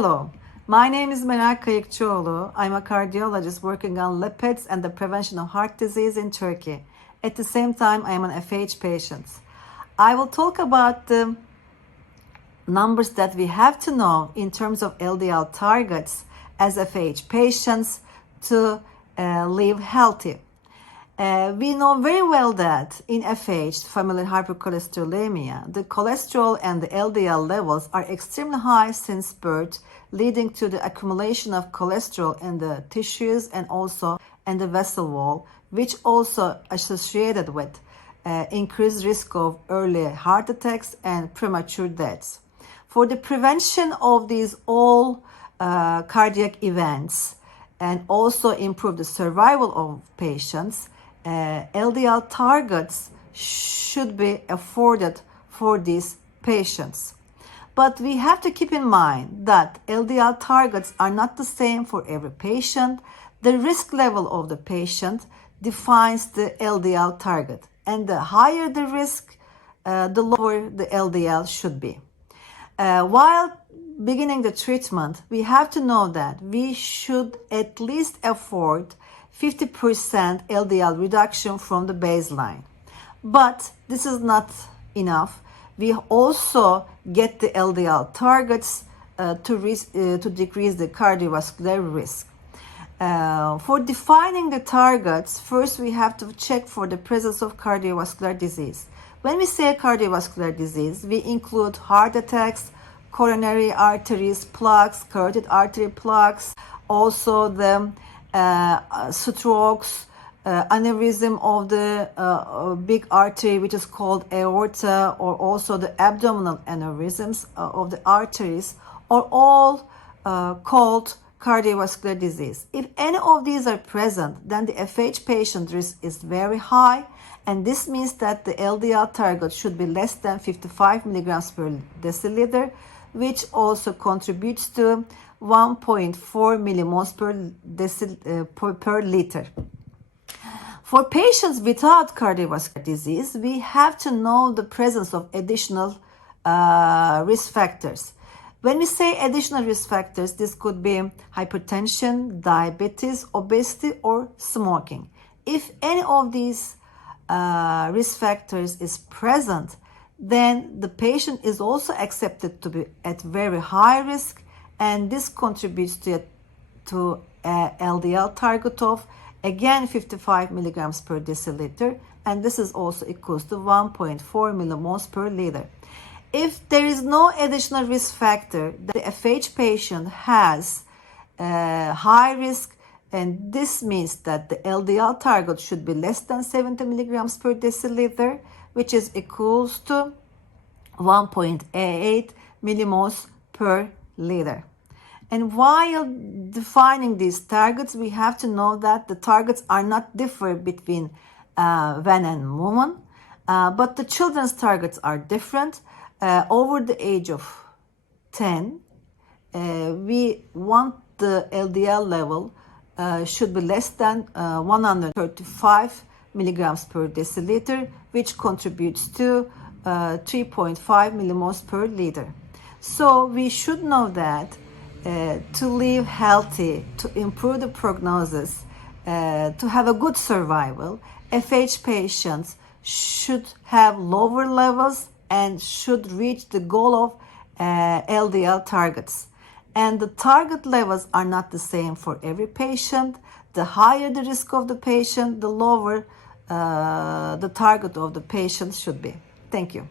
Hello, my name is Meral Kayıkçıoğlu. I'm a cardiologist working on lipids and the prevention of heart disease in Turkey. At the same time, I am an FH patient. I will talk about the numbers that we have to know in terms of LDL targets as FH patients to live healthy. We know very well that in FH, familial hypercholesterolemia, the cholesterol and the LDL levels are extremely high since birth, leading to the accumulation of cholesterol in the tissues and also in the vessel wall, which also associated with increased risk of early heart attacks and premature deaths. For the prevention of these all cardiac events and also improve the survival of patients, LDL targets should be afforded for these patients. But we have to keep in mind that LDL targets are not the same for every patient. The risk level of the patient defines the LDL target, and the higher the risk, the lower the LDL should be. While beginning the treatment, we have to know that we should at least afford 50% LDL reduction from the baseline. But this is not enough. We also get the LDL targets to decrease the cardiovascular risk. For defining the targets, first we have to check for the presence of cardiovascular disease. When we say cardiovascular disease, we include heart attacks, coronary arteries plaques, carotid artery plaques, also the strokes, aneurysm of the big artery, which is called aorta, or also the abdominal aneurysms of the arteries, are all called cardiovascular disease. If any of these are present, then the FH patient risk is very high, and this means that the LDL target should be less than 55 milligrams per deciliter, which also contributes to 1.4 millimoles per liter. For patients without cardiovascular disease, we have to know the presence of additional risk factors. When we say additional risk factors, this could be hypertension, diabetes, obesity, or smoking. If any of these risk factors is present, then the patient is also accepted to be at very high risk, and this contributes to a LDL target of again 55 milligrams per deciliter, and this is also equals to 1.4 millimoles per liter. If there is no additional risk factor, the FH patient has high risk, and this means that the LDL target should be less than 70 milligrams per deciliter, which is equals to 1.88 millimoles per liter. And while defining these targets, we have to know that the targets are not different between men and women, but the children's targets are different. Over the age of 10, we want the LDL level should be less than 135 milligrams per deciliter, which contributes to 3.5 millimoles per liter. So we should know that to live healthy, to improve the prognosis, to have a good survival, FH patients should have lower levels and should reach the goal of LDL targets. And the target levels are not the same for every patient. The higher the risk of the patient, the lower the target of the patient should be. Thank you.